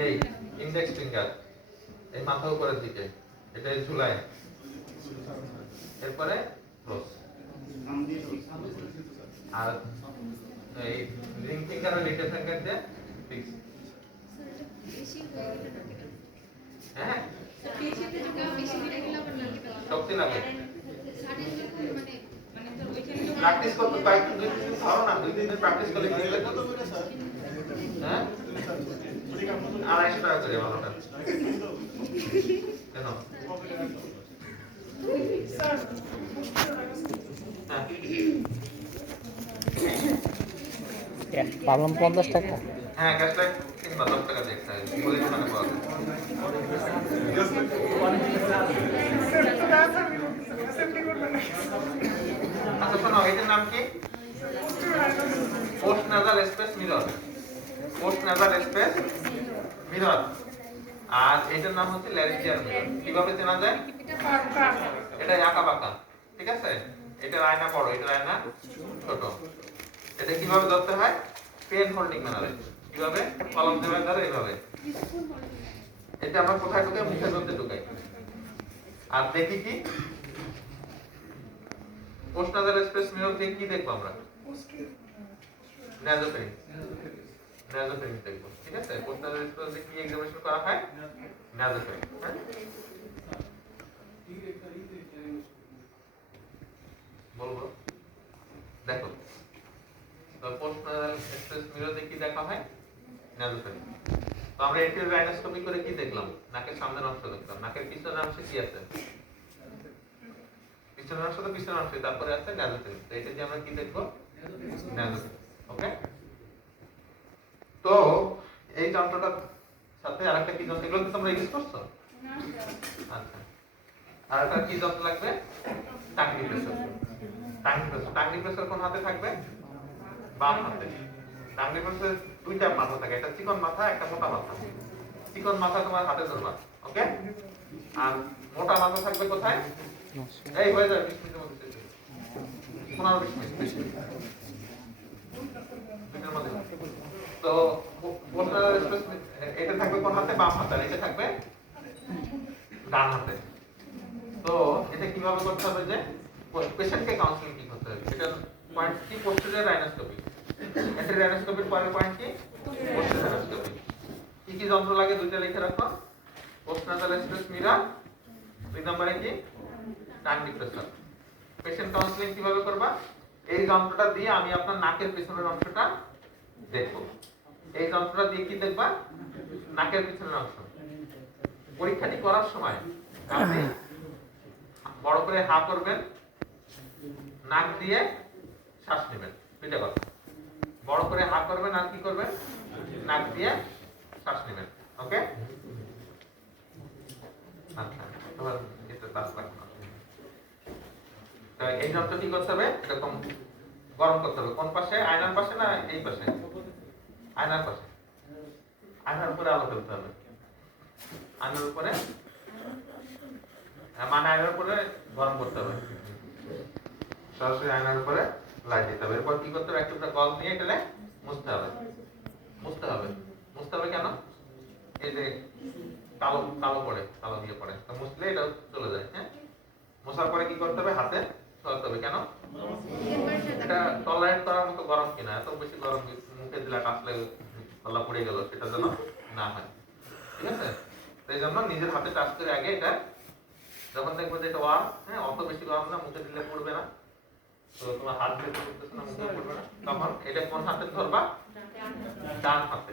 এই index finger এই মাথা উপরের দিকে, এটা ঝুলায়, এরপরে ক্লোজ। আর এই রিং ফিঙ্গার আর লিটল ফিঙ্গার দিয়ে ফিক্স। হ্যাঁ শক্তি লাগে, প্র্যাকটিস করতে কয়েকদিন 2-3 দিন ধরো না, 2-3 দিন প্র্যাকটিস করলে কি হবে? হ্যাঁ 250 টাকা করে ভালোটা কেন? পারলাম 50 টাকা। হ্যাঁ গ্যাস লাইট কিংবা 10 টাকা দিয়ে একটা বলে দোকানে পাওয়া যায়। আচ্ছা শোনো, এটার নাম কি? Post nasal space mirror. Post nasal space mirror. আর এটার নাম হচ্ছে ল্যারিঞ্জিয়াল মিরর। কিভাবে চেনা যায়? এটা আঁকা বাঁকা, ঠিক আছে? এটার আয়না বড়, এটার আয়না ছোট। এটা কিভাবে ধরতে হয়? পেন হোল্ডিং ম্যানারে। কিভাবে? কলম ধরে ধরে এইভাবে। এটা আমরা কোথায় ঢুকাই? মুখের মধ্যে ঢুকাই। আর দেখি কি পোস্ট নাজাল স্পেস মিরর দিয়ে কি দেখবো আমরা? নাজোফেরিং। নাজোফেরিং দেখবো, ঠিক আছে? পোস্ট নাজাল স্পেস দিয়ে কি এক্সামিনেশন করা হয়? নাজোফেরিং। হ্যাঁ বলবো, দেখো তো পোস্ট নাজাল স্পেস মিরর দিয়ে কি দেখা হয়? নাজোফেরিং। তো আমরা এন্টিরিয়র রাইনোস্কোপি করে কি দেখলাম? নাকের সামনের অংশ দেখলাম। নাকের পিছনের অংশে কি আছে? পিছনের অংশ তো পিছনের অংশ, তারপরে আছে নাজোফেরিং। তো এটা দিয়ে আমরা কি দেখবো? নাজোফেরিং। ওকে, তো এই যন্ত্রটার সাথে আরেকটা কি যন্ত্র, এগুলো কি তোমরা ইউজ করছো? আচ্ছা, আর একটা কি যন্ত্র লাগবে? টাংনি প্রেসার। টাংনি প্রেসার, টাংনি প্রেসার কোন হাতে থাকবে? বাম হাতে। টাংনি প্রেসার দুইটা মাথা থাকে, একটা চিকন মাথা, একটা মোটা মাথা। চিকন মাথা তোমার হাতে ধরবা, ওকে? আর মোটা মাথা থাকবে কোথায়? এই হয়ে যাবে 20 মিনিটের মধ্যে, 15-20 মিনিট দুইটার মধ্যে। তো এটা থাকবে কোন হাতে? বাম হাতে। আর এটা থাকবে ডান হাতে। তো এটা কিভাবে করতে হবে? যে পেশেন্টকে কাউন্সেলিং কি করতে হবে? এটা পয়েন্ট কি? পোস্টেরিয়র রাইনোস্কোপি। এন্টিরিয়র রাইনোস্কোপির পরের পয়েন্ট কি? পোস্টেরিয়র রাইনোস্কোপি। কি কি যন্ত্র লাগে দুইটা লিখে রাখো। পোস্ট নাজাল স্পেস মিরর, 2 নম্বরে কি? টাংনি প্রেসার। পেশেন্ট কাউন্সেলিং কিভাবে করবা? এই যন্ত্রটা দিয়ে আমি আপনার নাকের পিছনের অংশটা দেখবো। এই যন্ত্রটা দিয়ে কি দেখবা? নাকের পিছনের অংশ। পরীক্ষাটি করার সময় আপনি বড় করে হা করবেন, নাক দিয়ে শ্বাস নেবেন। দুইটা কথা, বড় করে হা করবেন আর কি করবেন? নাক দিয়ে শ্বাস নেবেন। ওকে, আচ্ছা তোমার এটা পাস রাখো। তো এই যন্ত্র কি করতে হবে? এরকম গরম করতে হবে। কোন পাশে? আয়নার পাশে না এই পাশে? আয়নার পাশে। আয়নার উপরে আলো ফেলতে হবে। আয়নার উপরে, মানে আয়নার উপরে গরম করতে হবে। সরাসরি আয়নার উপরে লাইট দিতে হবে। এরপর কি করতে হবে? একটা গজ নিয়ে গেলে মুছতে হবে। মুছতে হবে, মুছতে হবে কেন? এই যে কালো কালো পড়ে, কালো দিয়ে পড়ে, তো মুছলে এটা চলে যায়। হ্যাঁ, মোছার পরে কি করতে হবে? হাতে সরাতে হবে। কেন? এটা টলারেট করার মতো গরম কিনা, এত বেশি গরম মুখে দিলে কাশলে গলা পড়ে গেল, সেটা যেন না হয়, ঠিক আছে? তো এই জন্য নিজের হাতে টাচ করে আগে এটা, যখন দেখবো যে এটা ওয়ার্ম, হ্যাঁ অত বেশি গরম না, মুখে দিলে পড়বে না, তো তোমার হাত দিয়ে করতেছ না, মুখে পড়বে না, তখন এটা কোন হাতে ধরবা? ডান হাতে।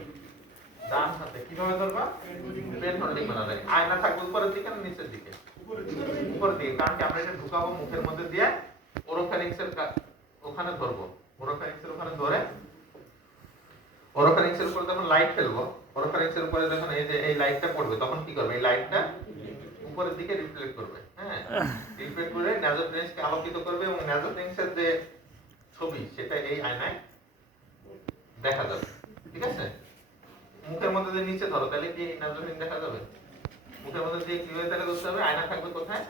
ডান হাতে কিভাবে ধরবা? পেন হোল্ডিং বানাবে। আয়না থাকবে উপরের দিকে না নিচের দিকে? উপরের দিকে, কারণ কি আমরা এটা ঢুকাবো মুখের মধ্যে দিয়ে, ওরোফ্যারিংসের ওখানে ধরবো। ওরোফ্যারিংসের ওখানে ধরে ওরোফ্যারিংসের উপরে যখন লাইট ফেলবো, ওরোফ্যারিংসের উপরে যখন এই যে এই লাইটটা পড়বে, তখন কি করবে? এই লাইটটা উপরের দিকে রিফ্লেক্ট করবে। হ্যাঁ, রিফ্লেক্ট করে নাজোফ্যারিংসকে আলোকিত করবে এবং নাজোফ্যারিংসের যে ছবি সেটা এই আয়নায় দেখা যাবে, ঠিক আছে? মুখের মধ্যে দিয়ে নিচে ধরো, তাহলে কি নাজোফ্যারিংস দেখা যাবে? মুখের মধ্যে দিয়ে কিভাবে তাহলে ধরতে হবে? আয়না থাকবে কোথায়?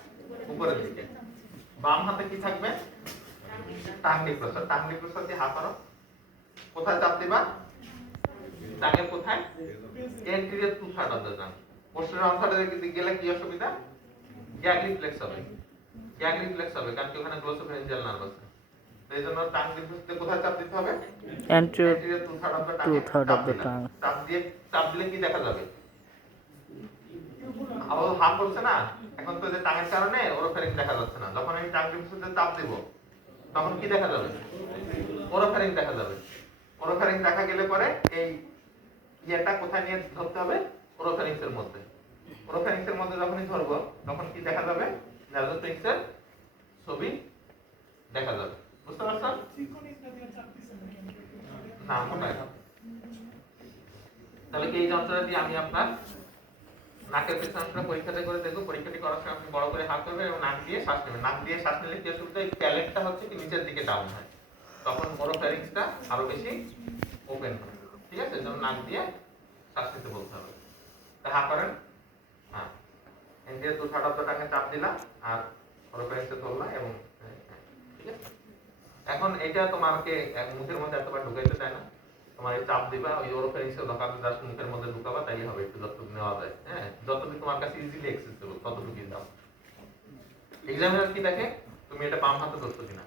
উপরের দিকে। বাম হাতে কি থাকবে? Tongue depressor. টাং ডিপ্রেসর দিয়ে হাত মারো। কোথায় চাপ দিবা? টাঙের কোথায়? Anterior 2/3 of the tongue. Posterior 1/3 গেলে কি অসুবিধা? গ্যাগ রিফ্লেক্স হবে। গ্যাগ রিফ্লেক্স হবে কারণ কি ওখানে গ্লোসোফেরিঞ্জিয়াল নার্ভ আছে। এই জন্য টাং ডিপ্রেসর দিয়ে কোথায় চাপ দিতে হবে? Anterior 2/3 of the tongue. চাপ দিলে কি দেখা যাবে? আবার হাত করছে না, এখন তো যে টাঙের কারণে ওরোফেরিংস দেখা যাচ্ছে না। যখন আমি টাং ডিপ্রেসরে চাপ দেব তখন কি দেখা যাবে? ওরোফেরিংস দেখা যাবে। ওরোফেরিংস দেখা গেলে পরে এই ইয়েটা কোথায় নিয়ে ধরতে হবে? ওরোফেরিংসের মধ্যে। ওরোফেরিংসের মধ্যে যখনই ধরবো তখন কি দেখা যাবে? নার্ভোফেরিংসের ছবি দেখা যাবে। বুঝতে পারছেন? না মোটাই। তাহলে কি এই যন্ত্রটা দিয়ে আমি আপনার নাকের পেছনে পরীক্ষাটা করে দেখবো। পরীক্ষাটি করার সময় আপনি বড় করে হাত করবেন এবং নাক দিয়ে শ্বাস নেবেন। নাক দিয়ে শ্বাস নিলে কি অসুবিধা? এই প্যালেটটা হচ্ছে কি নিচের দিকে ডাউন হয়, তখন ওরোফেরিংসটা আরো বেশি ওপেন হয়। ঠিক আছে? এজন্য নাক দিয়ে শ্বাস নিতে বলতে হবে। তা হা করেন। হ্যাঁ, এন্টিরিয়র 2/3 অফ দ্য টাঙে চাপ দিলাম আর ওরোফেরিংসে ধরলাম এবং ঠিক আছে। এখন এটা তোমাকে মুখের মধ্যে এতবার ঢুকাইতে চায় না। তোমার চাপ দিবা, ওই ওরোফেরিংসে ঢোকাতে জাস্ট মুখের মধ্যে ঢুকাবা, তাই হবে। একটু যতটুকু নেওয়া যায়, হ্যাঁ, যতটুকু তোমার কাছে ইজিলি অ্যাক্সেসিবল ততটুকুই দাও। এক্সামিনার কি দেখে? তুমি এটা বাম হাতে ধরছো কিনা,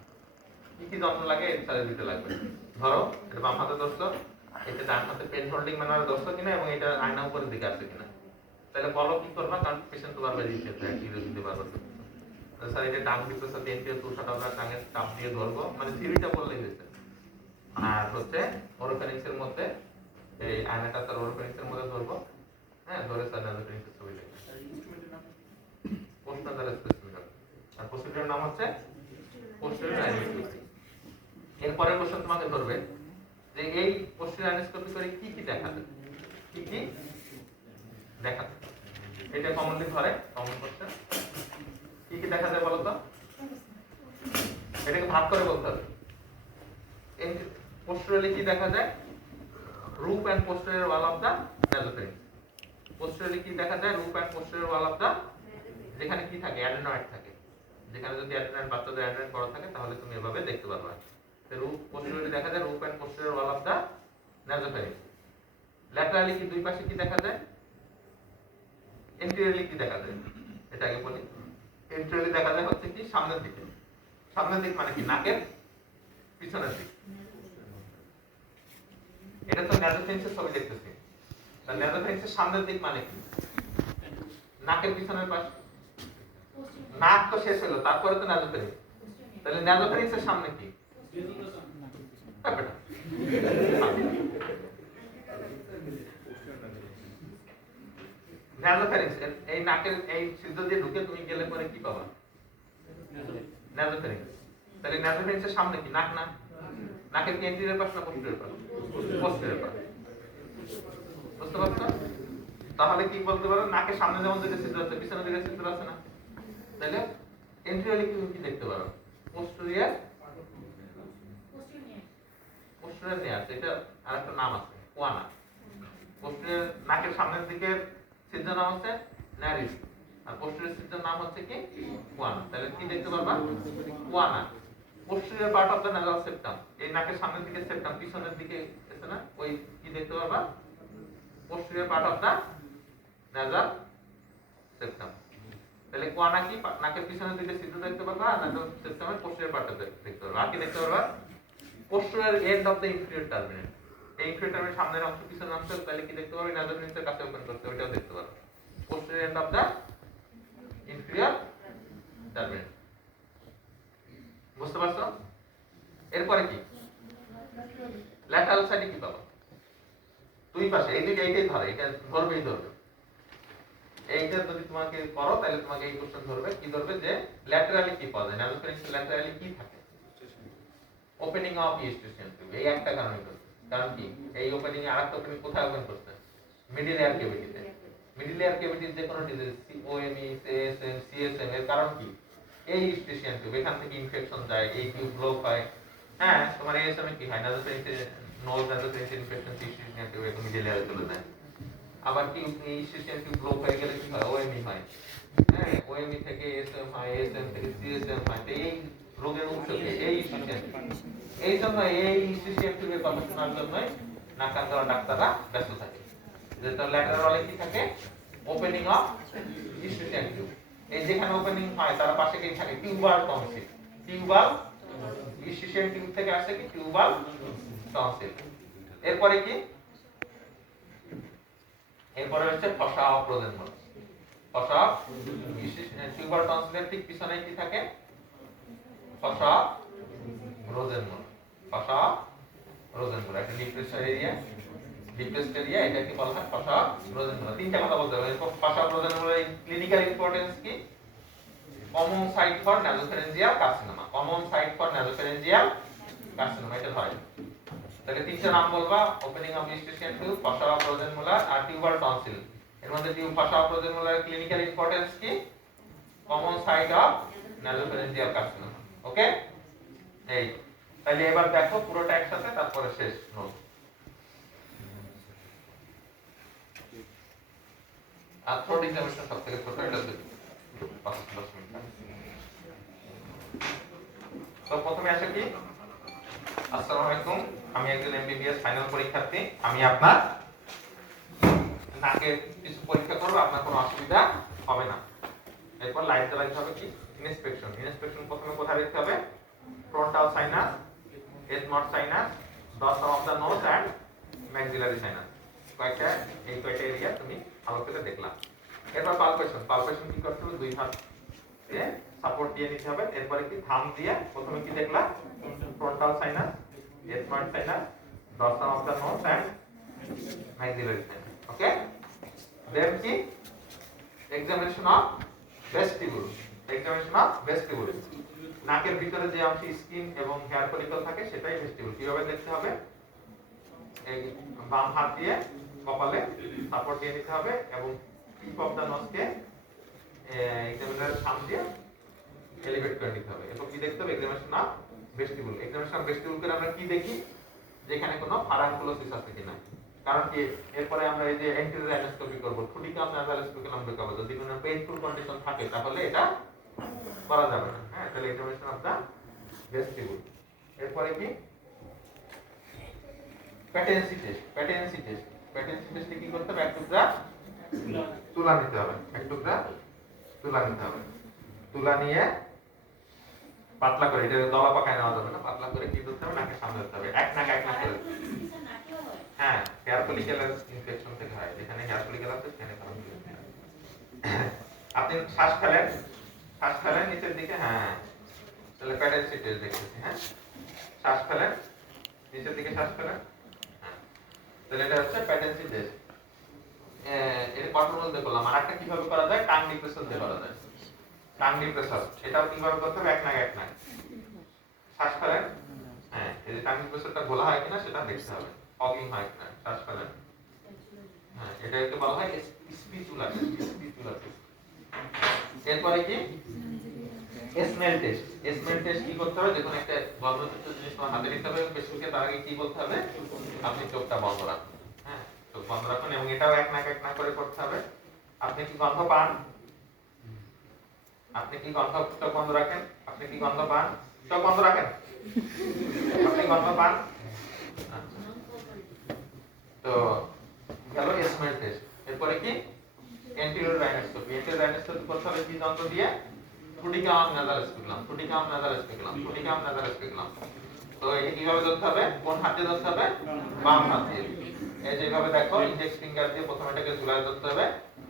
কি কি যত্ন লাগে এর সাথে দিতে লাগবে। ধরো এটা বাম হাতে ধরছো, এটা ডান হাতে পেন হোল্ডিং ম্যানারে ধরছো কিনা এবং এটা আয়না উপরের দিকে আছে কিনা। তাহলে বলো কি করবা, কারণ পেশেন্ট তো বারবার দিতে চায়, কি দিতে পারবে। স্যার এটা টাং ডিপ্রেসর দিয়ে এন্টিরিয়র 2/3 অফ দ্য টাঙে চাপ দিয়ে ধরবো, মানে থিওরিটা বললেই হয়েছে। আর হচ্ছে ওরোফেরিংসের মধ্যে এই আয়নাটা তার ওরোফেরিংসের মধ্যে ধরবো, হ্যাঁ, ধরে স্যার নার্ভোফেরিংসের ছবি দেখবো। পোস্ট-নাসাল স্পেসিমিটার। আর প্রসিডিউরের নাম হচ্ছে পোস্টেরিয়র অ্যানিস্কোপি। এরপরের কোশ্চেন তোমাকে ধরবে যে এই পোস্টেরিয়র অ্যানিস্কোপি করে কি কি দেখা যায়, কি কি দেখা যায়। এটা কমনলি ধরে, কমন কোশ্চেন। কি কি দেখা যায় বলো তো? এটাকে ভাগ করে বলতে হবে। পোস্টেরিয়রলি কি দেখা যায়? Roof and posterior wall of the nasopharynx. Posteriorly কি দেখা যায়? Roof and posterior wall of the, যেখানে কি থাকে? অ্যাডেনয়েড থাকে। যেখানে যদি অ্যাডেনয়েড বাচ্চাদের অ্যাডেনয়েড বড় থাকে তাহলে তুমি এভাবে দেখতে পারবে। তো রুপ পোস্টেরিয়রলি দেখা যায় roof and posterior wall of the nasopharynx. Laterally কি দুই পাশে কি দেখা যায়? এন্টিরিয়রলি কি দেখা যায়? এটা আগে বলি। এন্টিরিয়রলি দেখা যায় হচ্ছে কি সামনের দিকে। সামনের দিক মানে কি? নাকের পিছনের দিক। এটা তো নাসোফেরিংসের ছবি দেখতেছি। তাহলে নাসোফেরিংসের সামনের দিক মানে কি? নাকের পিছনের পাশ। নাক তো শেষ হলো, তারপরে তো নাসোফেরিংস। তাহলে নাসোফেরিংসের সামনে কি? নাসোফেরিংস এই নাকের এই ছিদ্র দিয়ে ঢুকে তুমি গেলে পরে কি পাবা? নাসোফেরিংস। তাহলে নাসোফেরিংসের সামনে কি? নাক না? নাকের কি এন্টিরিয়র পাশ না পোস্টেরিয়র পাশ? পোস্টেরিয়র পাশ। বুঝতে পারছো? তাহলে কি বলতে পারো? নাকের সামনে যেমন দুটো ছিদ্র আছে, পিছনে দুটো ছিদ্র আছে না? তাহলে এন্টিরিয়রলি কি দেখতে পারো? পোস্টেরিয়র পোস্টেরিয়র নিয়ে আছে, এটা আরেকটা নাম আছে, কোয়ানা। পোস্টেরিয়র নাকের সামনের দিকে ছিদ্র নাম হচ্ছে ন্যারিস, আর পোস্টেরিয়র ছিদ্রের নাম হচ্ছে কি? কোয়ানা। তাহলে কি দেখতে পারবা? Choana. Posterior part of the nasal septum, এই নাকের সামনের দিকে সেপ্টাম, পিছনের দিকে আছে না, ওই কি দেখতে পারবা? Posterior part of the nasal septum. তাহলে কোয়ানা কি? নাকের পিছনের দিকে ছিদ্র দেখতে পারবা, আর নাসাল সেপ্টামের পোস্টেরিয়র পার্টটা দেখতে পারবা। আর কি দেখতে পারবা? Posterior end of the inferior terminate, এই ইনফিরিয়র টার্মিনেট সামনের অংশ পিছনের অংশ, তাহলে কি দেখতে পারবে? নাসোফেরিংসের কাছে ওপেন করতে, ওইটাও দেখতে পারবে। Posterior end of the inferior terminate. বুঝতে পারছো? এরপরে কি? ল্যাটারাল সাইডে কি পাবো? দুই পাশে এই দিকে এইটাই ধরে, এটা ধরবেই ধরবে। এইটা যদি তোমাকে করো তাহলে তোমাকে এই কোশ্চেন ধরবে, কি ধরবে? যে ল্যাটারালি কি পাওয়া যায়? নাসোফেরিংসের ল্যাটারালি কি থাকে? Opening of Eustachian tube. এই একটা কারণে করছে। কারণ কি? এই ওপেনিং এ আরেকটা ওপেনিং কোথায় ওপেন করছে? মিডল এয়ার ক্যাভিটিতে। মিডল এয়ার ক্যাভিটির যে কোনো ডিজিজ, ওএমই, এএসএম, সিএসএম, এর কারণ কি? এই ইউস্টেশিয়ান টিউব, এখান থেকে ইনফেকশন যায়, এই টিউব ব্লক হয়। হ্যাঁ, তোমার এএসএম এ কি হয়? নাসোফেরিংসে নোজ নাসোফেরিংস ইনফেকশন ইউস্টেশিয়ান টিউব একদম মিডল এয়ারে চলে যায়। আবার কি এই ইউস্টেশিয়ান টিউব ব্লক হয়ে গেলে কি হয়? ওএমই হয়। হ্যাঁ, ওএমই থেকে এএসএম হয়, এএসএম থেকে সিএসএম হয়। তো এই রোগের উৎস কি? এই ইস্টিশিয়ান। এই জন্য এই ইস্টিশিয়ান টিউবের কথা শোনার জন্যই নাক কান গলা ডাক্তাররা ব্যস্ত থাকে। যেটা ল্যাটারাল ওয়ালে কি থাকে? Opening of eustachian tube. এই যেখানে ওপেনিং হয় তার পাশে কি থাকে? Tubal tonsil. Tubal eustachian tube থেকে আসছে কি? Tubal tonsil. এরপরে কি? এরপরে হচ্ছে ফসা প্রজনন। ফসা টিউবাল টনসিলের ঠিক পিছনে কি থাকে? ফসা প্রজনন। ফসা প্রজনন একটা ডিপ্রেসড এরিয়া, ডিপ্রেসড এরিয়া, এটাকে বলা হয় ফসা প্রজনন। তিনটা কথা বলতে হবে। ফসা প্রজননের ক্লিনিক্যাল ইম্পর্টেন্স কি? Common site for nasopharyngeal carcinoma. Common site for nasopharyngeal carcinoma এটা হয়। তাহলে তিনটা নাম বলবা, opening of eustachian tube, fossa প্রজনন আর টিউবাল টনসিল। এর মধ্যে টিউব ফসা প্রজননের ক্লিনিক্যাল ইম্পর্টেন্স কি? Common site of nasopharyngeal carcinoma. Okay? এই তাহলে এবার দেখো পুরোটা একসাথে, তারপরে শেষ নোট। আর থ্রোট এক্সামিনেশন সবথেকে ছোট, এটা 5-10 মিনিট। তো প্রথমে আসে কি? আসসালামু আলাইকুম, আমি একজন এমবিবিএস ফাইনাল পরীক্ষার্থী। আমি আপনার নাকের কিছু পরীক্ষা করব, আপনার কোনো অসুবিধা হবে না। এরপর লাইট জ্বালাইতে হবে কি? ইন্সপেকশন। ইন্সপেকশন প্রথমে কোথায় দেখতে হবে? Frontal sinus, ethmoid sinus, dorsum of the nose and maxillary sinus. কয়েকটা এরিয়া তুমি ভালো করে দেখলাম। এরপর পালপেশন। পালপেশন কি করতে হবে? দুই হাত দিয়ে সাপোর্ট দিয়ে নিতে হবে। এরপরে কি? থাম দিয়ে প্রথমে কি দেখলা? Frontal sinus, ethmoid sinus, dorsum of the nose and maxillary sinus. Okay? Then কি? Examination of vestibule. Examination of vestibule. নাকের ভিতরে যে অংশ স্কিন এবং হেয়ার ফলিকল থাকে সেটাই ভেস্টিবুল। কিভাবে দেখতে হবে? এই বাম হাত দিয়ে কপালে সাপোর্ট দিয়ে নিতে হবে এবং টিপ অফ দা নজকে এক্সামিনারের সামনে দিয়ে এলিভেট করে নিতে হবে। এরপর কি দেখতে হবে? Examination of vestibule. Examination of vestibule করে আমরা কি দেখি? যেখানে কোনো ফারাঙ্কুলোসিস আছে কিনা। কারণ কি? এরপরে আমরা এই যে এন্টেরিয়র অ্যানাস্টোমি করব, ফুটিকাম নাসাল স্পিকুলাম দেখাবো। যদি কোনো পেইনফুল কন্ডিশন থাকে তাহলে এটা করা যাবে না। হ্যাঁ, তাহলে এক্সামিনেশন অফ দা ভেস্টিবুল। এরপরে কি? প্যাটেন্সি টেস্ট। প্যাটেন্সি টেস্ট। প্যাটেন্সি টেস্টে কি করতে হবে? এক টুকরা তুলা নিতে হবে। এক টুকরা তুলা নিতে হবে। তুলা নিয়ে পাতলা করে, এটা দলা পাকায় নেওয়া যাবে না, পাতলা করে কি করতে হবে? নাকের সামনে দিতে হবে। এক নাক করে। হ্যাঁ, হেয়ার ফলিকেলের ইনফেকশন থেকে হয়। যেখানে হেয়ার ফলিকেল আছে সেখানে কারণ আপনি শ্বাস ফেলেন, শ্বাস ফেলেন নিচের দিকে। হ্যাঁ, তাহলে প্যাটেন্সি টেস্ট দেখতেছি। হ্যাঁ, শ্বাস ফেলেন নিচের দিকে, শ্বাস ফেলেন। হ্যাঁ, তাহলে এটা হচ্ছে প্যাটেন্সি টেস্ট। এটা কন্ট্রোল দিয়ে করলাম। আর একটা কিভাবে করা যায়? টাং ডিপ্রেশন দিয়ে করা যায়। টাং ডিপ্রেশন এটাও কিভাবে করতে হবে? এক নাক শ্বাস ফেলেন। হ্যাঁ, এই যে টাং ডিপ্রেশনটা গোলা হয় কিনা সেটা দেখতে হবে। ফগিং হয় কিনা। শ্বাস ফেলেন। হ্যাঁ, এটাকে বলা হয় স্পিচুলাটিস। স্পিচুলাটিস। এরপরে কি? Smell test. স্মেল টেস্ট কি করতে হবে? যখন একটা গন্ধযুক্ত জিনিস তোমার হাতে নিতে হবে পেশেন্টকে, তার আগে কি বলতে হবে? আপনি চোখটা বন্ধ রাখুন। হ্যাঁ, চোখ বন্ধ রাখুন এবং এটাও এক নাক করে করতে হবে। আপনি কি গন্ধ পান? আপনি কি গন্ধ? চোখ বন্ধ রাখেন। আপনি কি গন্ধ পান? চোখ বন্ধ রাখেন। আপনি গন্ধ পান? আচ্ছা, তো গেল স্মেল টেস্ট। এরপরে কি? এন্টেরিয়র রাইনোস্কোপি। এন্টেরিয়র রাইনোস্কোপি করতে হবে কি যন্ত্র দিয়ে? ফুটিকাম নাসাল স্পিকুলাম। ফুটিকাম নাসাল স্পিকুলাম। ফুটিকাম নাসাল স্পিকুলাম। তো এটা কিভাবে ধরতে হবে? কোন হাতে ধরতে হবে? বাম হাত দিয়ে। এই যেভাবে দেখো, ইনডেক্স ফিঙ্গার দিয়ে প্রথমে এটাকে ঝুলায় ধরতে হবে।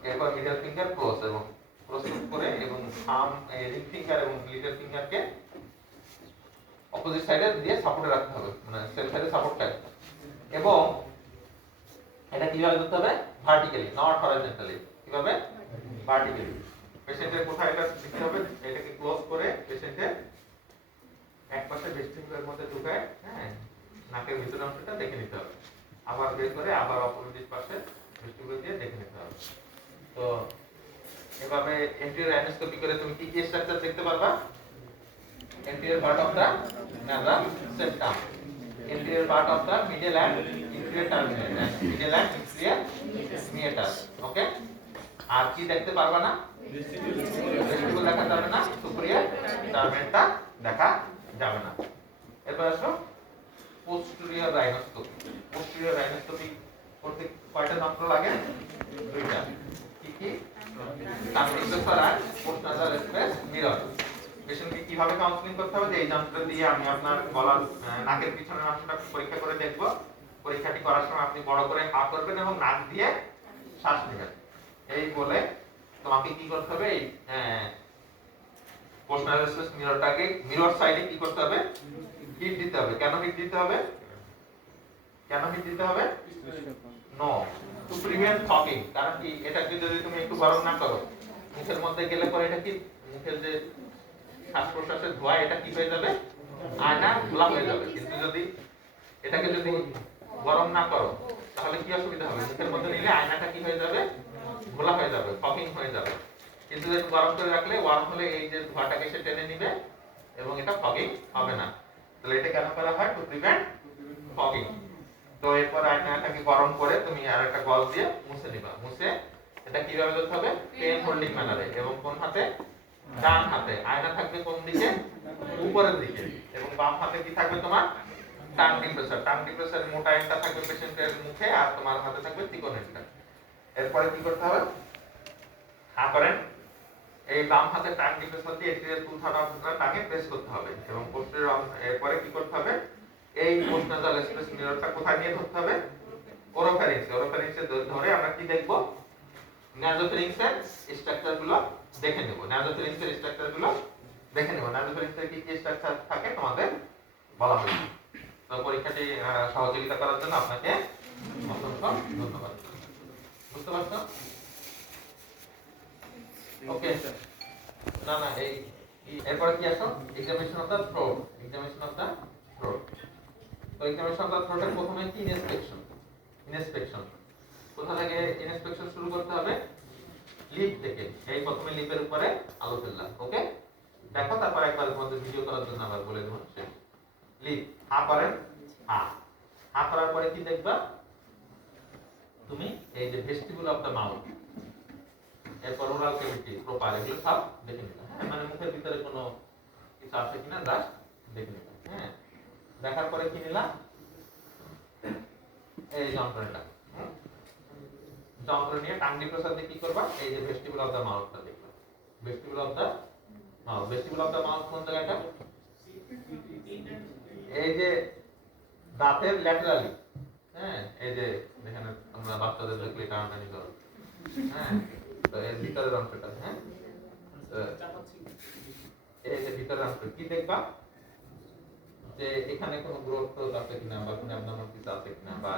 এরপর মিডল ফিঙ্গার ক্রস এবং প্রস্তুত করে এবং থাম, রিং ফিঙ্গার এবং লিটল ফিঙ্গারকে অপোজিট সাইডে দিয়ে সাপোর্টে রাখতে হবে, মানে সেম সাইডে সাপোর্ট রাখতে হবে। এবং এটা কিভাবে ধরতে হবে? Vertically, not horizontally. কিভাবে? ভার্টিক্যালি। পেশেন্টের কোথায় এটা দিতে হবে? এটাকে ক্লোজ করে পেশেন্টের এক পাশে ভেস্টিবুলের মধ্যে ঢুকায়, হ্যাঁ, নাকের ভিতরের অংশটা দেখে নিতে হবে। আবার বের করে আবার অপোজিট পাশে ভেস্টিবুল দিয়ে দেখে নিতে হবে। তো এভাবে এন্টেরিয়র অ্যানোস্কোপি করে তুমি কি কি স্ট্রাকচার দেখতে পারবা? anterior part of the nasal septum, anterior part of the middle and inferior terminal, and middle and inferior meatus. Okay? আর কি দেখতে পারবা না? ভেস্টিবুল দেখা যাবে না, সুপিরিয়র টার্মেন্টা দেখা যাবে না। এরপর আসো পোস্টেরিয়র রাইনোস্কোপি। পোস্টেরিয়র রাইনোস্কোপি করতে কয়টা যন্ত্র লাগে? দুইটা। কি কি? ট্রান্সডুসার আর পোস্ট নাসাল স্পেস মিরর। পেশেন্টকে কিভাবে কাউন্সেলিং করতে হবে, যে এই যন্ত্র দিয়ে আমি আপনার গলার নাকের পিছনের অংশটা পরীক্ষা করে দেখব। পরীক্ষাটি করার সময় আপনি বড় করে হা করবেন এবং নাক দিয়ে শ্বাস নেবেন। এই বলে তোমাকে কি করতে হবে, এই পোস্ট নাসাল স্পেস মিররটাকে মিরর সাইডে কি করতে হবে? হিট দিতে হবে। কেন হিট দিতে হবে? কেন হিট দিতে হবে? No, to prevent fogging. কারণ কি, এটাকে যদি তুমি একটু গরম না করো, মুখের মধ্যে গেলে পরে এটা কি মুখের যে শ্বাস প্রশ্বাসের ধোঁয়া এটা কি হয়ে যাবে? আয়না খোলা হয়ে যাবে। কিন্তু যদি এটাকে যদি গরম না করো তাহলে কি অসুবিধা হবে? মুখের মধ্যে নিলে আয়নাটা কি হয়ে যাবে? ঘোলা হয়ে যাবে, ফগিং হয়ে যাবে। কিন্তু যদি গরম করে রাখলে, ওয়ার্ম হলে এই যে ধোঁয়াটাকে সে টেনে নিবে এবং এটা ফগিং হবে না। তাহলে এটা কেন করা হয়? Two prevent fogging. তো এরপর আয়নাটাকে গরম করে তুমি আর একটা গজ দিয়ে মুছে নিবা। মুছে এটা কিভাবে করতে হবে? পেন হোল্ডিং ম্যানারে। এবং কোন হাতে? ডান হাতে। আয়না থাকবে কোন দিকে? উপরের দিকে। এবং বাম হাতে কি থাকবে তোমার? টাং ডিপ্রেসার। টাং ডিপ্রেসার মোটা এন্ডটা থাকবে পেশেন্টের মুখে, আর তোমার হাতে থাকবে চিকন এন্ডটা। এরপরে কি করতে হবে? হা করেন। এই বাম হাতে টাং ডিপ্রেসার দিয়ে এটির তুলনাটা টাকে প্রেস করতে হবে এবং পোস্টেরিয়র। এরপরে কি করতে হবে? এই পোস্ট নাসাল স্পেস মিররটা কোথায় নিয়ে ধরতে হবে? ওরোফ্যারিংসে। ওরোফ্যারিংসে ধরে আমরা কি দেখব? নাসোফ্যারিংসের স্ট্রাকচারগুলো দেখে নেব। নাসোফ্যারিংসের স্ট্রাকচারগুলো দেখে নেব। নাসোফ্যারিংসের কি কি স্ট্রাকচার থাকে তোমাদের বলা হয়েছে। তো পরীক্ষাটি সহযোগিতা করার জন্য আপনাকে অসংখ্য ধন্যবাদ। বুঝতে পারছো? ওকে। না না, এই এরপরে কি আসো? Examination of the throat. Examination of the throat. তো এক্সামিনেশন অফ দা থ্রোটের প্রথমে কি? ইনস্পেকশন। ইনস্পেকশন কোথা থেকে ইনস্পেকশন শুরু করতে হবে? লিপ থেকে। এই প্রথমে লিপের উপরে আলো ফেললাম। ওকে, দেখো তারপর একবার তোমাদের ভিডিও করার জন্য আবার বলে দেব। লিপ। হা করেন। হা। হা করার পরে কি দেখবা তুমি? এই যে ভেস্টিবুল অফ দা মাউথ, এরপর ওরাল ক্যাভিটি, প্রপার, এগুলো সব দেখে নিবা। হ্যাঁ, মানে মুখের ভিতরে কোনো কিছু আছে কিনা জাস্ট দেখে নিবা। হ্যাঁ, দেখার পরে কি নিলা? এই যন্ত্রটা। যন্ত্র নিয়ে টাং ডিপ্রেসার দিয়ে কি করবা? এই যে ভেস্টিবুল অফ দা মাউথটা দেখবা। Vestibule of the mouth. Vestibule of the mouth কোন জায়গাটা? এই যে দাঁতের ল্যাটারালি। হ্যাঁ, এই যে এখানে তোমরা বাচ্চাদের দেখলে টানাটানি করো। হ্যাঁ, তো এর ভিতরের অংশটা। হ্যাঁ, এই যে ভিতরের অংশ কি দেখবা? যে এখানে কোনো গ্রোথ আছে কিনা, বা কোনো অ্যাবনর্মাল কিছু আছে কিনা, বা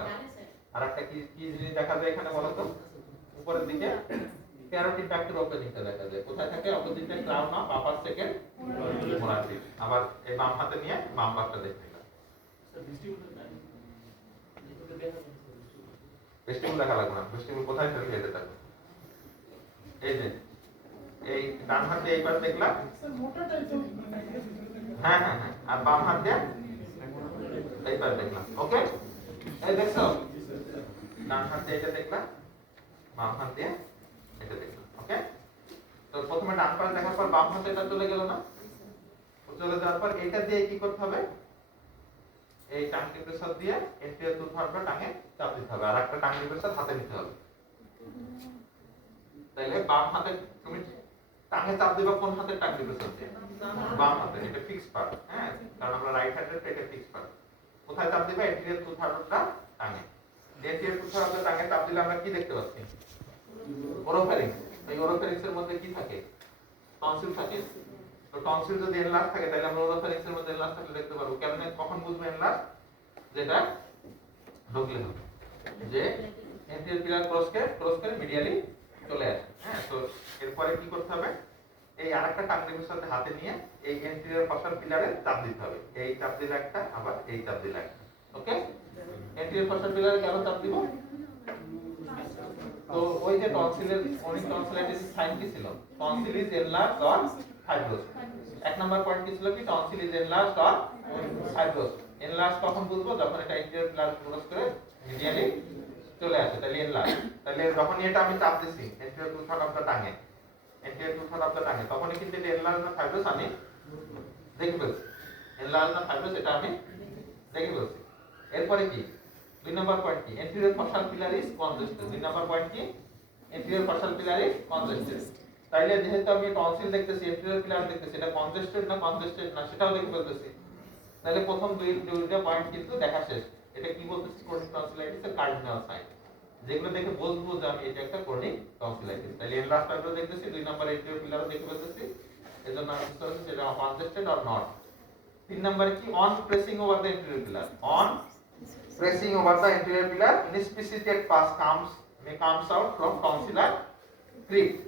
আরেকটা কি কি জিনিস দেখা যায় এখানে বলো তো? উপরের দিকে প্যারোটিড ফ্যাক্টর ওপেনিংটা দেখা যায়। কোথায় থাকে? অপোজিটে crown of upper second molar tip. আবার এই বাম হাতে নিয়ে বাম পাশটা দেখে নিলাম। ভেস্টিবুল দেখা লাগবে না। ভেস্টিবুল কোথায় থাকে? এই দেখো, এই যে এই ডান হাতে এই পাশ দেখলাম। হ্যাঁ হ্যাঁ হ্যাঁ, আর বাম হাত দিয়ে এই পাশ দেখলাম। ওকে, এই দেখছো? ডান হাত দিয়ে এটা দেখলাম, বাম হাত দিয়ে এটা দেখলাম। ওকে, তো প্রথমে ডান পাশ দেখার পর বাম হাতে এটা চলে গেল না? চলে যাওয়ার পর এটা দিয়ে কি করতে হবে? এই টাং ডিপ্রেসার দিয়ে এন্টিরিয়র টুথ হার্টটা টাঙে চাপ দিতে হবে, আর একটা টাং ডিপ্রেসার হাতে নিতে হবে। তাইলে বাম হাতে তুমি টাঙে চাপ দিবা কোন হাতে? টাং ডিপ্রেসার দিয়ে বাম হাতে। এটা ফিক্স পার্ট। হ্যাঁ, কারণ আমরা রাইট হ্যান্ডেড, এটা ফিক্স পার্ট। কোথায় চাপ দিবা? এন্টিরিয়র টুথ হার্টটা টাঙে। এন্টিরিয়র টুথ হার্টটা টাঙে চাপ দিলে আমরা কি দেখতে পাচ্ছি? ওরোফ্যারিংস। এই ওরোফ্যারিংসের মধ্যে কি থাকে? টনসিল থাকে। তো টনসিল যদি এনলার্জ থাকে তাহলে আমরা ওরোফ্যারিংসের মধ্যে এনলার্জ থাকলে দেখতে পারবো। কেমনে, কখন বুঝবো এনলার্জ? যেটা ঢুকলে হবে, যে এন্টিরিয়র পিলার ক্রস করে মিডিয়ালি চলে আসে। হ্যাঁ, তো এরপরে কি করতে হবে? এই আরেকটা টাং ডিপ্রেসার হাতে নিয়ে এই এন্টিরিয়র পাশার পিলারে চাপ দিতে হবে। এই চাপ দিলে একটা, আবার এই চাপ দিলে একটা। ওকে, এন্টিরিয়র পাশার পিলারে কেন চাপ দিব? তো ওই যে টনসিলের ক্রনিক টনসিলাইটিস সাইন কি ছিল? Tonsil is enlarge or fibrosed. এক নাম্বার পয়েন্ট কি ছিল? কি tonsil is enlarge or fibrosed. Enlarge কখন বুঝবো? যখন এটা এন্টিরিয়র পিলার ক্রস করে মিডিয়ালি চলে আসে, তাহলে এনলার্জ। তাহলে যখনই এটা আমি চাপ দিছি এন্টিরিয়র টুথ হার্টটা টাঙে, এন্টিরিয়র টুথ হার্টটা টাঙে, তখনই কিন্তু এটা এনলার্জ না ফাইব্রোস আমি দেখে ফেলছি, এনলার্জ না ফাইব্রাস এটা আমি দেখে ফেলছি। এরপরে কি 2 নম্বর পয়েন্ট কি anterior faucial pillar is congested. 2 নম্বর পয়েন্ট কি anterior faucial pillar is congested. তাইলে যেহেতু আমি টনসিল দেখতেছি, এন্টিরিয়র পিলার দেখতেছি, এটা কনজেস্টেড না কনজেস্টেড না সেটাও দেখে ফেলতেছি। তাহলে প্রথম দুইটা পয়েন্ট কিন্তু দেখা শেষ। এটা কি বলতেছি ক্রনিক টনসিলাইটিস এর কার্ডিনাল সাইন, যেগুলো দেখে বুঝবো যে আমি এটা একটা ক্রনিক টনসিলাইটিস। তাহলে এনলার্জ ফাইব্রাস দেখতেছি, 2 নম্বর এন্টিরিয়র পিলারও দেখে ফেলতেছি, এজন্য আমি বুঝতে পারছি সেটা কনজেস্টেড অর নট। 3 নম্বরে কি on pressing over the anterior pillar, on pressing over the anterior pillar inspissated pus comes out from tonsillar crypt।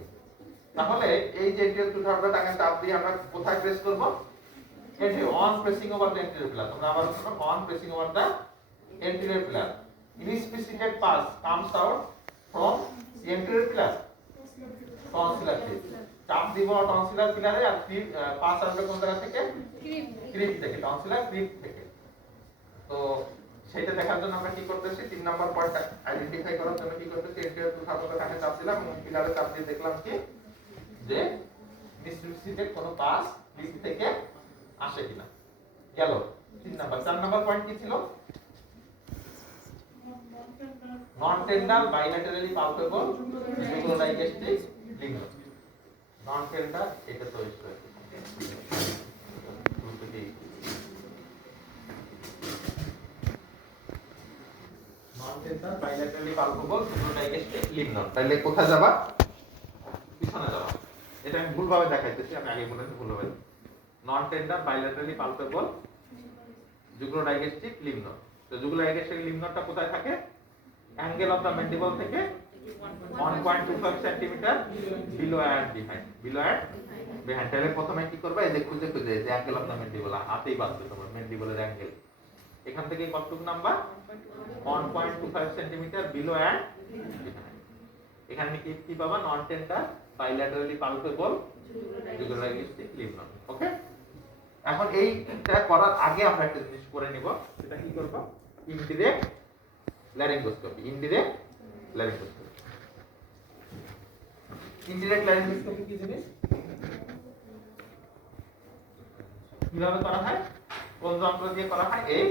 তাহলে এই যে anterior টুথার্ডটা টাকা চাপ দিয়ে আমরা কোথায় প্রেস করব, এটি on pressing over the anterior pillar। তোমরা আবার শোনো, on pressing over the anterior pillar inspissated pus comes out from the anterior pillar tonsillar crypt। চাপ দিব টনসিলার পিলারে, আর পাস আসবে কোন জায়গা থেকে, ক্রিপ থেকে, টনসিলার ক্রিপ থেকে। তো সেটা দেখার জন্য আমরা কি করতেছি, 3 নাম্বার পয়েন্ট আইডেন্টিফাই করার জন্য কি করতেছি, এন্টিরিয়র টুথার্ডটা কানে চাপ দিলাম এবং পিলারে চাপ দিয়ে দেখলাম কি যে মিসরিসিটেড কোনো পাস ক্রিপ থেকে আসে কিনা। গেল 3 নাম্বার। 4 নাম্বার পয়েন্ট কি ছিল, নন টেন্ডার বাইল্যাটারালি পালপেবল জুগুলোডাইগেস্টিক লিঙ্গ। নন টেন্ডার এটা তো bilaterally palpable pseudodigestic lignon। তাহলে কোথায় যাবা, পিছনে যাবা। এটা আমি ভুলভাবে দেখাইতেছি, আমি আগে বলেছি ভুলভাবে। নন টেন্ডার বাইলাটারালি পালপেবল জুগুলোডাইগেস্টিক লিগনন। তো জুগুলোডাইগেস্টিক লিগননটা কোথায় থাকে, অ্যাঙ্গেল অফ দা ম্যান্ডিবল থেকে 1.25 centimetre below and behind, below and behind. তাহলে প্রথমে কি করবে, এই যে খুঁজে খুঁজে যে অ্যাঙ্গেল অফ দা ম্যান্ডিবল হাতেই বাঁধবে তোমার ম্যান্ডিবলের অ্যাঙ্গেল, এখান থেকে কতটুকু number 1.25 centimetre below and behind. এখানে কি পাবা, নন টেন্ডার বাইল্যাটারালি পালপেবল জুগুলোডাইগেস্টিক লিগনন। ওকে, এখন এইটা করার আগে আমরা একটা জিনিস করে নিব, সেটা কি করব, indirect laryngoscopy. Indirect laryngoscopy, indirect laryngoscopy কি জিনিস, কিভাবে করা হয়, কোন যন্ত্র দিয়ে করা হয়, এই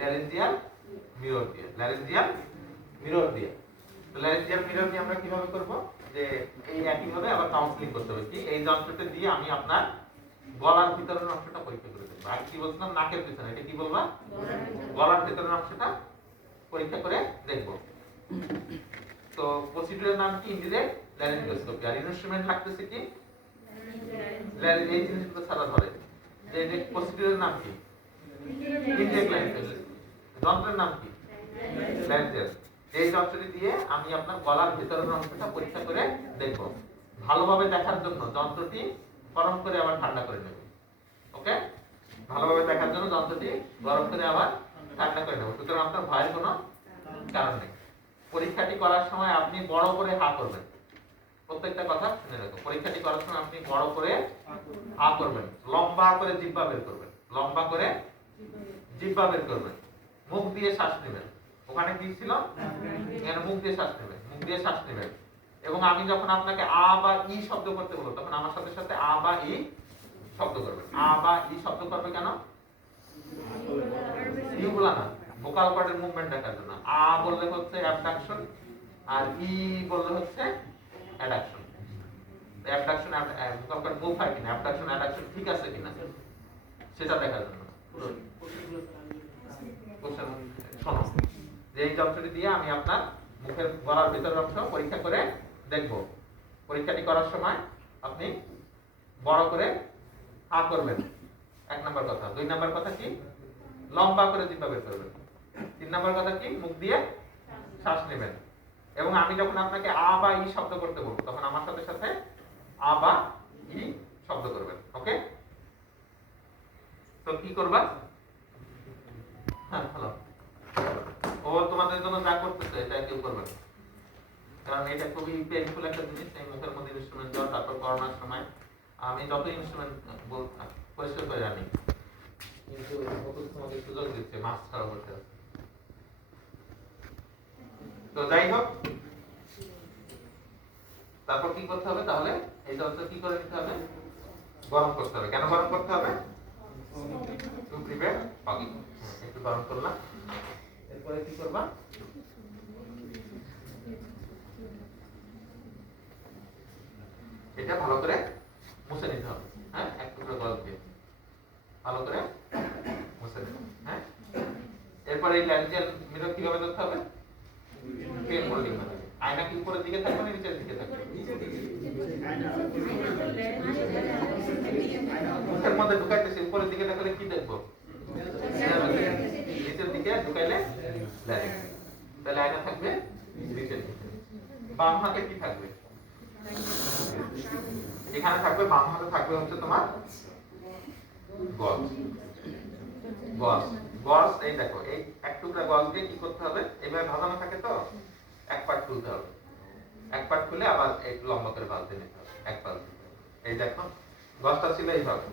ল্যারিঞ্জিয়াল মিরর দিয়ে, ল্যারিঞ্জিয়াল মিরর দিয়ে। তো ল্যারিঞ্জিয়াল মিরর দিয়ে আমরা কিভাবে করব, যে এই একই ভাবে আবার কাউন্সেলিং করতে হবে। কি এই যন্ত্রটা দিয়ে আমি আপনার গলার ভিতরের অংশটা পরীক্ষা করে দেখব। আর কি বলছিলাম, নাকের পিছনে, এটা কি বলবা, গলার ভিতরের অংশটা পরীক্ষা করে দেখব। তো প্রসিডিউরের নাম কি, ইনডিরেক্ট ল্যারিঙ্গোস্কোপি। আর ইনস্ট্রুমেন্ট লাগতেছে কি, এই জিনিসগুলো ছাড়া ধরে যে প্রসিডিউরের নাম কি, ইনডিরেক্ট ল্যারিঙ্গোস্কোপি। যন্ত্রের নাম কি, ল্যারিঞ্জিয়াল। এই যন্ত্রটি দিয়ে আমি আপনার গলার ভিতরের অংশটা পরীক্ষা করে দেখব। ভালোভাবে দেখার জন্য যন্ত্রটি গরম করে আবার ঠান্ডা করে নেব। ওকে, ভালোভাবে দেখার জন্য যন্ত্রটি গরম করে আবার ঠান্ডা করে নেব। সুতরাং আপনার ভয়ের কোনো কারণ নেই। পরীক্ষাটি করার সময় আপনি বড় করে হা করবেন, প্রত্যেকটা কথা শুনে রাখো। পরীক্ষাটি করার সময় আপনি বড় করে হা করবেন, লম্বা করে জিহ্বা বের করবেন, লম্বা করে জিহ্বা বের করবেন, মুখ দিয়ে শ্বাস নেবেন। ওখানে কি ছিল, এখানে মুখ দিয়ে শ্বাস নেবেন, মুখ দিয়ে শ্বাস নেবেন। এবং আমি যখন আপনাকে আ বা ই শব্দ করতে বলবো, তখন আমার সাথে সাথে আ বা ই শব্দ করবেন। আ বা ই শব্দ করবে কেন, ইগুলা না, ভোকাল কর্ডের মুভমেন্ট দেখার জন্য। আ বললে হচ্ছে অ্যাবডাকশন, আর ই বললে হচ্ছে adduction. Abduction vocal cord move হয় কিনা, অ্যাবডাকশন অ্যাডাকশন ঠিক আছে কিনা সেটা দেখার জন্য। শোনো, যে এই যন্ত্রটি দিয়ে আমি আপনার মুখের গলার ভিতরের অংশ পরীক্ষা করে দেখব। পরীক্ষাটি করার সময় আপনি বড় করে হা করবেন, 1 নাম্বার কথা। 2 নাম্বার কথা কি, লম্বা করে জিহ্বা বের করবেন। 3 নাম্বার কথা কি, মুখ দিয়ে শ্বাস নেবেন। এবং আমি যখন আপনাকে আ বা ই শব্দ করতে বলবো, তখন আমার সাথে সাথে আ বা ই শব্দ করবেন। ওকে, তো কি করবা, হ্যাঁ হ্যালো, ও তোমাদের জন্য যা করতেছে এটা কেউ করবে না, কারণ এটা খুবই পেইনফুল একটা জিনিস। এই মুখের মধ্যে ইনস্ট্রুমেন্ট দেওয়া, তারপর করোনার সময় আমি যত ইনস্ট্রুমেন্ট পরিষ্কার করে আনি, কিন্তু তোমাদের সুযোগ দিচ্ছে, মাস্ক ছাড়া করতে হবে। তো যাই হোক, তারপর কি করতে হবে, তাহলে এই যন্ত্র কি করে নিতে হবে, গরম করতে হবে। কেন গরম করতে হবে? To prepare foggy. একটু গরম করলাম, এরপরে কি করবা? এটা ভালো করে মুছে নিতে হবে। হ্যাঁ, এক টুকরো জল দিয়ে ভালো করে মুছে নিতে হবে। হ্যাঁ, এরপরে এই ল্যান্সের মিরর কিভাবে ধরতে হবে? পেন হোল্ডিং মানে আয়না কি উপরের দিকে থাকবে না নিচের দিকে থাকবে? মুখের মধ্যে ঢুকাইতেছি, উপরের দিকে থাকলে কি দেখবো? নিচের দিকে ঢুকাইলে ল্যারিং। তাহলে আয়না থাকবে নিচের দিকে। বাম হাতে কি থাকবে? এখানে থাকবে, বাম হাতে থাকবে হচ্ছে তোমার গজ। গজ গজ এই দেখো, এই এক টুকরা গজ দিয়ে কি করতে হবে? এইভাবে ভাজানো থাকে তো, এক পাট খুলতে হবে। এক পাট খুলে আবার এই লম্বা করে বালতি নিতে হবে, এক বালতি। এই দেখো গজটা ছিল এইভাবে,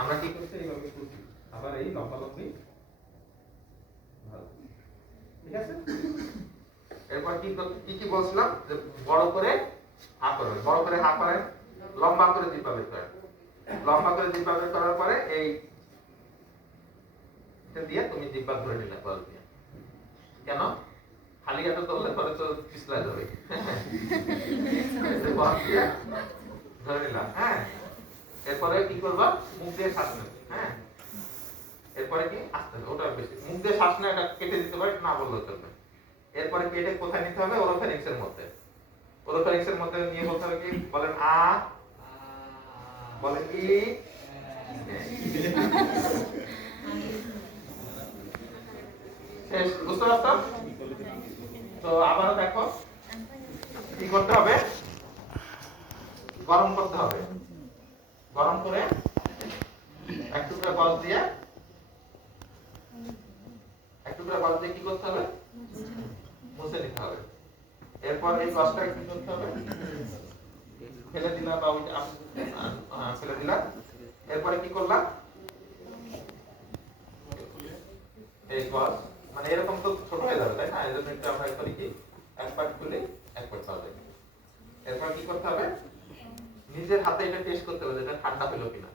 আমরা কি করছি? এইভাবে খুলছি, আবার এই লম্বা লম্বি। ঠিক আছে, এরপর কি কি বলছিলাম? যে বড় করে হা করবেন, বড় করে হা করেন, লম্বা করে জিহ্বা বের করেন। লম্বা করে জিহ্বা বের করার পরে এই দিয়ে তুমি জিহ্বা ধরে নিলে বল দিয়ে। কেন? খালি হাতে ধরলে পরে তো পিছলা যাবে। বল দিয়ে ধরে নিলাম। হ্যাঁ, এরপরে কি করবা? মুখ দিয়ে শ্বাস নেবে। হ্যাঁ, এরপরে কি আস্তে ওটা বেশি মুখ দিয়ে শ্বাস না, এটা কেটে দিতে পারে না বললেও চলবে। এরপরে কেটে কোথায় নিতে হবে? ওরোফেরিক্স এর মধ্যে। ওরোফেরিক্স এর মধ্যে নিয়ে বলতে হবে কি? বলেন আ, বলেন ই। শেষ, বুঝতে পারছো? তো আবারও দেখো কি করতে হবে? গরম করতে হবে। গরম করে এক টুকরা গজ দিয়ে কি করতে হবে? মুছে নিতে হবে। এরপর এই গজটা কি করতে হবে? ফেলে দিলাম বা ফেলে দিলাম। এরপরে কি করলাম? এই গজ মানে এরকম তো ছোট হয়ে যাবে, তাই না? এই জন্য একটু আমরা করি কি, এক পাট খুলে এক পাট পাওয়া যায়। এরপর কি করতে হবে? নিজের হাতে এটা টেস্ট করতে হবে, এটা ঠান্ডা পেলো কিনা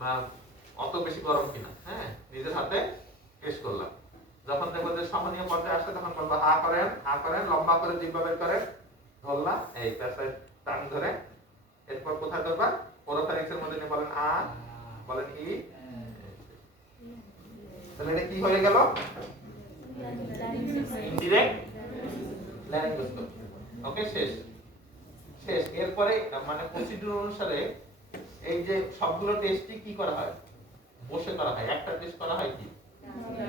বা অত বেশি গরম কিনা। হ্যাঁ, নিজের হাতে টেস্ট করলাম। যখন দেখবো যে সহনীয় পর্যায়ে আসছে, তখন বলবো হা করেন, হা করেন, লম্বা করে জিহ্বা বের করেন, ধরলাম এই প্যাসেজ টান ধরে। এরপর কোথায় ধরবা? ওরোফেরিক্সের মধ্যে নিয়ে বলেন আ, বলেন ই। তাহলে এটা কি হয়ে গেল? Indirect laryngoscopy. ওকে, শেষ। শেষ। এরপরে মানে প্রসিডিউর অনুসারে এই যে সবগুলো টেস্টই কি করা হয়? বসে করা হয়। একটা টেস্ট করা হয় কি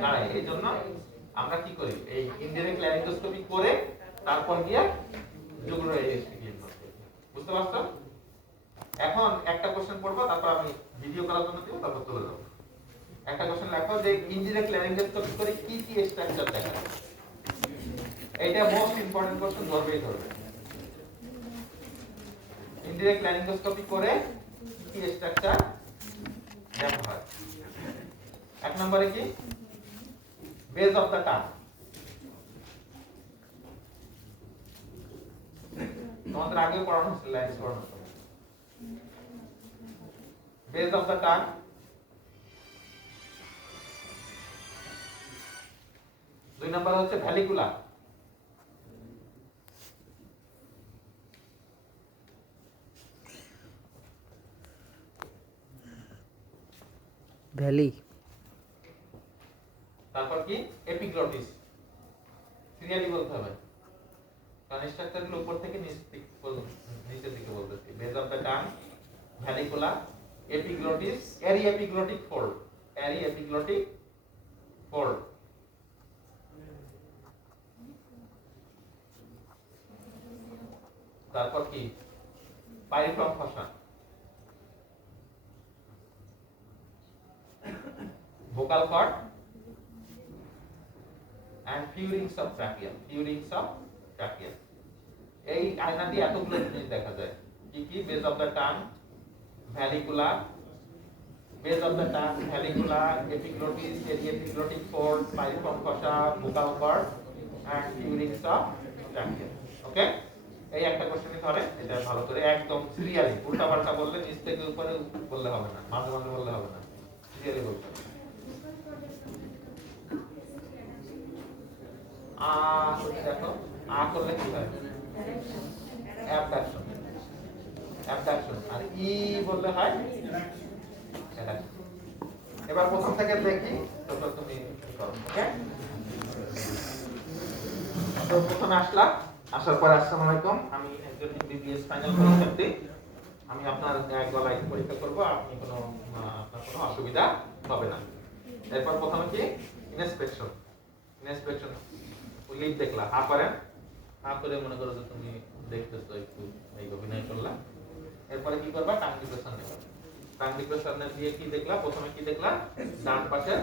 দাঁড়ায়। এই জন্য আমরা কি করি? এই ইনডিরেক্ট ল্যারিঙ্গোস্কোপি করে তারপর গিয়ে যুগ্ম টেস্ট করি। বুঝতে পারছো? এখন একটা কোশ্চেন পড়বো, তারপর আমি ভিডিও করার জন্য দিব, তারপর চলে যাবো। একটা কোশ্চেন লেখো যে ইনডিরেক্ট ল্যারিঙ্গোস্কোপি করে কি কি স্ট্রাকচার দেখা যায়। এইটা মোস্ট ইম্পর্টেন্ট কোশ্চেন, ধরবেই ধরবে। ইনডিরেক্ট ল্যারিঙ্গোস্কোপি করে কি স্ট্রাকচার দেখা হয়? এক নম্বরে কি? Base of the tongue. তোমাদের আগে পড়ানো হয়েছিল, লাইন্স পড়ানো হয়েছিল। Base of the tongue. দুই নম্বর হচ্ছে ভ্যালিকুলা। ভ্যালি। তারপর কি? এপিগ্লটিস। সিরিয়ালি বলতে হবে, কারণ স্ট্রাকচারগুলো উপর থেকে নিচের দিকে বলতেছি। Base of the tongue, vallecula, epiglottis, aryepiglottic fold. Aryepiglottic fold. তারপর কি? Piriform fossa, vocal cord and pharynx of trachea. Pharynx of trachea. এই আয়না দিয়ে এতগুলো জিনিস দেখা যায়। কি কি? Base of the tongue, vallecula, base of the tongue, vallecula, epiglottis, epiglottic fold, piriform fossa, vocal cord and pharynx of trachea. Okay, এই একটা কোশ্চেনই ধরে, এটা ভালো করে একদম সিরিয়ালি, উল্টা পাল্টা বললে নিচ থেকে উপরে বললে হবে না, মাঝে মাঝে বললে হবে না, সিরিয়ালি বলতে হবে। আ দেখো, আ করলে কি হয়? Abduction, abduction. আর ই বললে হয় অ্যাডাকশন। এবার প্রথম থেকে দেখি, তারপর তুমি করো, ওকে? তো প্রথমে আসলাম, আসার পর আসসালামু আলাইকুম, আমি একজন এমবিবিএস ফাইনাল পরীক্ষার্থী। আমি আপনার গলায় পরীক্ষা করব, আপনি কোনো আপনার কোনো অসুবিধা হবে না। এরপর প্রথমে কি ইনস্পেকশন, ইনস্পেকশন লিড দেখলা, হা করেন, হা করে মনে করো যে তুমি দেখতেছো একটু এই অভিনয় করলা। এরপরে কি করবা? টাং ডিপ্রেশন নেবা। টাং ডিপ্রেশন দিয়ে কি দেখলা? প্রথমে কি দেখলা? ডান পাশের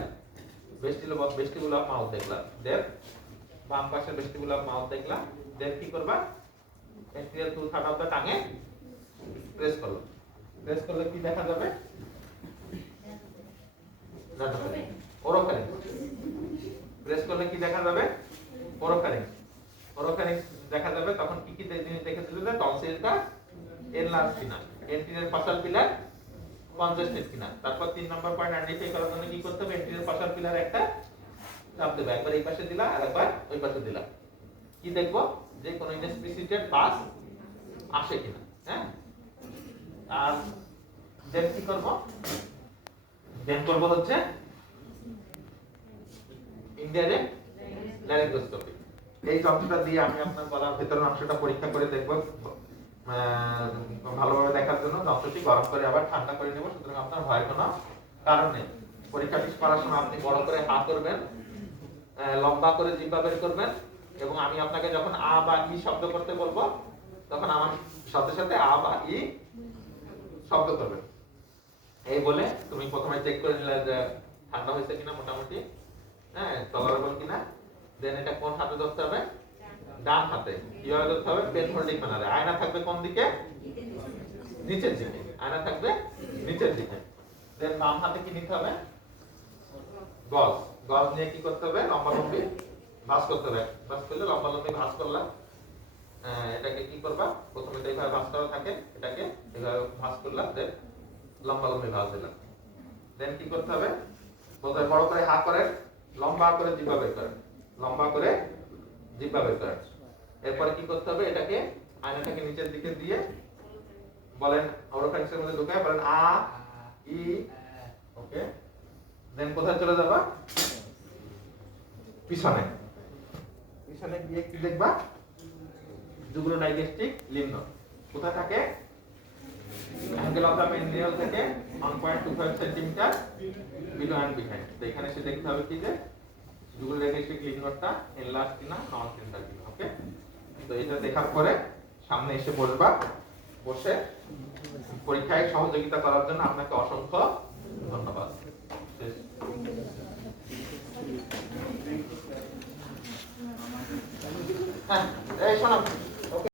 ভেস্টিবুল অফ মাউথ দেখলা, দেন বাম পাশের ভেস্টিবুল অফ মাউথ দেখলা, দেন কি করবা? Anterior two third of the টাঙে প্রেস করলো। প্রেস করলে কি দেখা যাবে? ওরোফ্যারিং। প্রেস করলে কি দেখা যাবে? ওরোফ্যারিং। ওরোফ্যারিং দেখা যাবে। তখন কি কি জিনিস দেখেছিল? যে টনসিলটা এনলার্জ কিনা, এন্টিরিয়র পাসাল পিলার কনজেস্টেড কিনা। তারপর 3 নম্বর পয়েন্ট আইডেন্টিফাই করার জন্য কি করতে হবে? এন্টিরিয়র পাসাল পিলার একটা চাপ দেবে, একবার এই পাশে দিলা আর একবার ওই পাশে দিলা। কি দেখবো? যে কোন ইনস্পিসিটেড পাস আসে কিনা। হ্যাঁ, আর দেন কি করব? দেন করব হচ্ছে ইনডাইরেক্ট ল্যারিঙ্গোস্কোপি। এই যন্ত্রটা দিয়ে আমি আপনার গলার ভেতরের অংশটা পরীক্ষা করে দেখব, ভালোভাবে দেখার জন্য যন্ত্রটি গরম করে আবার ঠান্ডা করে নেব। সুতরাং আপনার ভয়ের কোনো কারণ নেই। পরীক্ষাটি করার সময় আপনি বড় করে হা করবেন, লম্বা করে জিহ্বা বের করবেন, এবং আমি আপনাকে যখন আ বা ই শব্দ করতে বলবো তখন আমার সাথে সাথে আ বা ই শব্দ করবেন। এই বলে তুমি প্রথমে চেক করে নিলে যে ঠান্ডা হয়েছে কিনা মোটামুটি, হ্যাঁ, টলারেবল কিনা। দেন এটা কোন হাতে ধরতে হবে? ডান হাতে। কিভাবে ধরতে হবে? পেন হোল্ডিং ম্যানারে। আয়না থাকবে কোন দিকে? নিচের দিকে। আয়না থাকবে নিচের দিকে। দেন বাম হাতে কি নিতে হবে? গজ। গজ নিয়ে কি করতে হবে? লম্বালম্বি ভাঁজ করতে হবে। ভাঁজ করলে লম্বালম্বি ভাঁজ করলাম। এটাকে কি করবা? প্রথমে তো এইভাবে ভাঁজ করা থাকে, এটাকে এইভাবে ভাঁজ করলাম, দেন লম্বালম্বি ভাঁজ দিলাম। দেন কি করতে হবে? প্রথমে বড় করে হা করেন, লম্বা করে জিহ্বা বের করেন, লম্বা করে জিহ্বা বের করেন। এরপরে কি করতে হবে? এটাকে আয়নাটাকে নিচের দিকে দিয়ে বলেন, অরোফ্যারিংসের মধ্যে ঢুকায় বলেন আ ই, ওকে। দেন কোথায় চলে যাবা? পিছনে। পিছনে গিয়ে কি দেখবা? জুগুলো ডাইজেস্টিক লিম্ব কোথায় থাকে? অ্যাঙ্গেল অফ দ্য পেন্ডিয়াল থেকে 1.25 সেন্টিমিটার বিলো এন্ড বিহাইন্ড। তো এখানে সে দেখতে হবে কি যে জুগুলো ডাইজেস্টিক লিম্বটা এনলার্জ কিনা, নন সেন্টার কিনা, ওকে। তো এটা দেখার পরে সামনে এসে বসবা। বসে পরীক্ষায় সহযোগিতা করার জন্য আপনাকে অসংখ্য ধন্যবাদ। হ্যাঁ, এই শোনো।